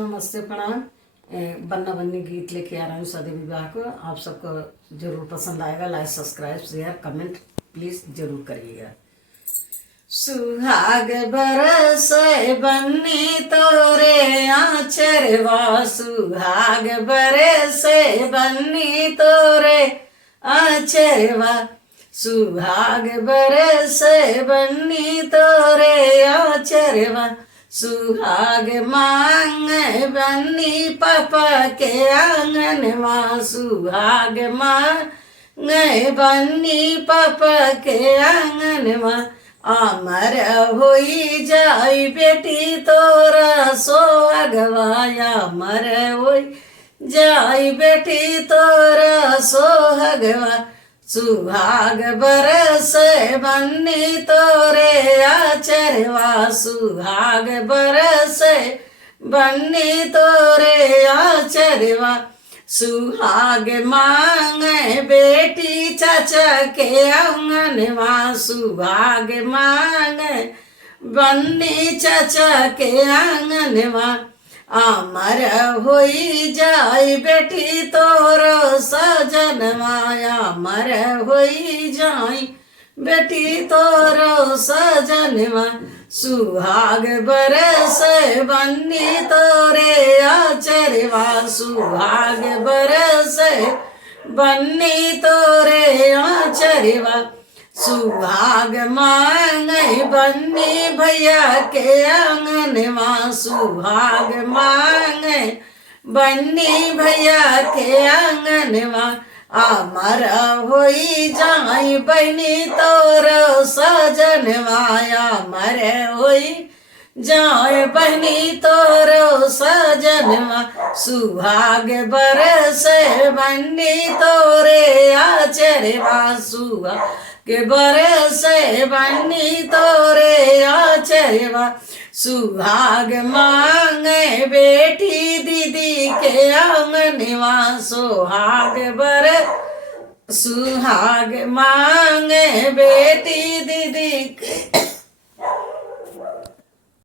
नमस्ते प्रणाम। बन्ना बन्नी गीत लेके आ रहा हूँ शादी विवाह को। आप सबको जरूर पसंद आएगा। Like subscribe share comment please जरूर करिएगा। सुहाग बरस बन्नी तोरे आचरवा, सुहाग बरस बन्नी तोरे आचरवा, सुहाग बरस बन्नी तोरे आचरवा, सुहाग मांग बन्नी पापा के आंगनवा, सुहाग मांग बन्नी पापा के आंगनवा, अमर होई जाई बेटी तोरा सोहगवाया, अमर होई जाई बेटी तोरा सोहगवा, सुहाग बरस बन्नी तोरे आचरवा, सुहाग बरस बन्नी तोरे आचरवा, सुहाग मांग बेटी चाचा के आंगनवा, सुहाग मांग बन्नी चाचा के आंगनवा, अमर होई जाई बेटी तोरो सजनवा, अमर होई जाई बेटी तोरो सजनवा, सुहाग बरस बन्नी तोरे आचरवा, सुहाग बरस बन्नी तोरे आचरवा, सुहाग मांग बन्नी भैया के आंगनवा, सुहाग मांग बन्नी भैया के आंगनवा, अमर होई जाई बहनी तोरो सजनवा, अमर होई जाए बहनी तोरो सजनवा, सुहाग बरस बन्नी तोरे आचरवा, सुहाग बरस बन्नी तोरे आचरवा, सुहाग मांग बेटी दीदी के आंगनवा, सुहाग मांग बेटी दीदी